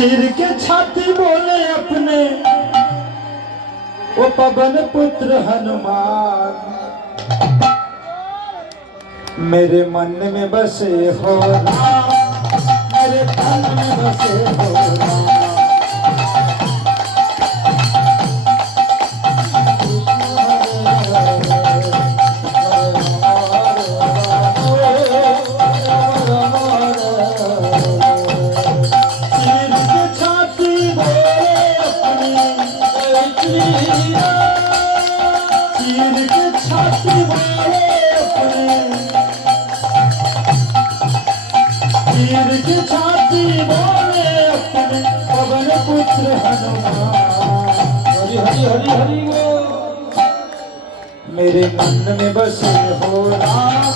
सिर के छाती बोले अपने वो पवन पुत्र हनुमान, मेरे मन में बसे हो राम, मेरे तन में बसे हो राम। छाती बोले अपने पवन पुत्र हनुमान, हरि हरि हरि हरि मेरे मन में बसे हो राम,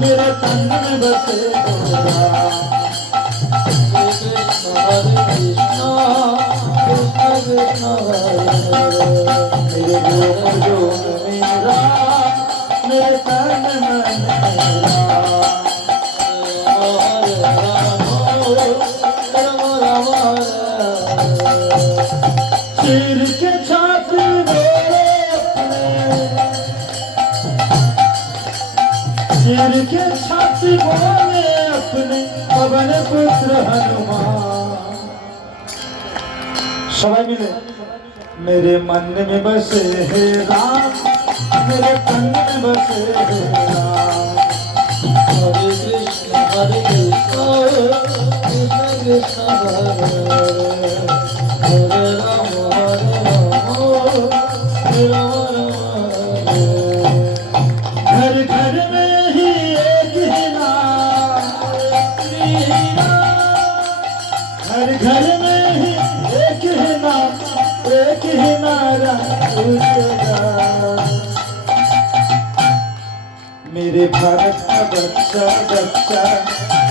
मेरे तन में बसे हो राम। हरे कृष्ण कृष्ण कृष्ण मेरे जोग जोग मेरा, मेरे तन मन मेरा। सिर के छाती बोले अपने, सिर के छाती बोले अपने पवन पुत्र हनुमान। सबाई मिले मेरे मन में बसे है राम, मेरे तन में बसे है राम। हरे कृष्ण कृष्ण कृष्ण हरे राम घर घर में ही एक ही नाम, घर घर में ही एक ही नाम, एक ही नारा मेरे भारत का बच्चा बच्चा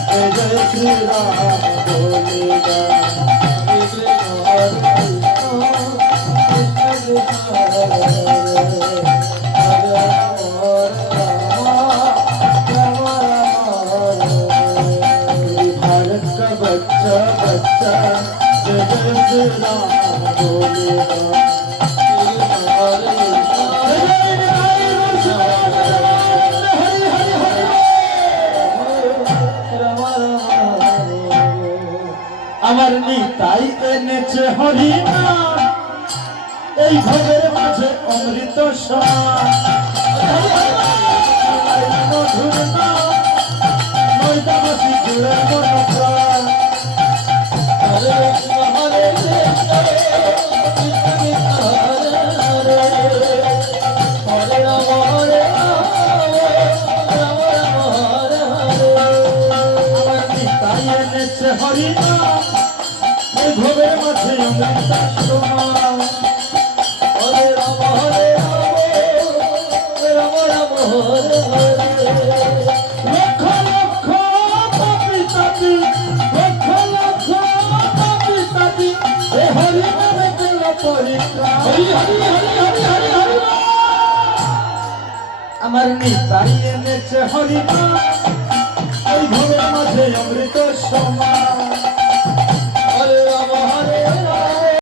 जय जय श्री राम बोलेगा। भारत का बच्चा बच्चा जय जय श्री राम बोलेगा। আমার নিতাই এনেছে হরিনাম, এই ভবের মাঝে অমৃত সমান। মধুর নাম ময়দাবাসী জুড়ে মন প্রাণ। হরে কৃষ্ণ হরে কৃষ্ণ কৃষ্ণ কৃষ্ণ হরে হরে, হরে রাম হরে রাম রাম রাম হরে হরে। আমার নিতাই এনেছে হরিনাম, এই ভবের মাঝে অমৃত সমান। হরে রাম রাম রাম হরে হরে। লক্ষ লক্ষ পাপী তাপী, লক্ষ লক্ষ পাপী তাপী এ হরি নামে দিল পরিত্রাণ। হরি হরি হরি হরি হরি হরি আমার নিতাই এনেছে হরিনাম, এই ভবের মাঝে অমৃত সমান।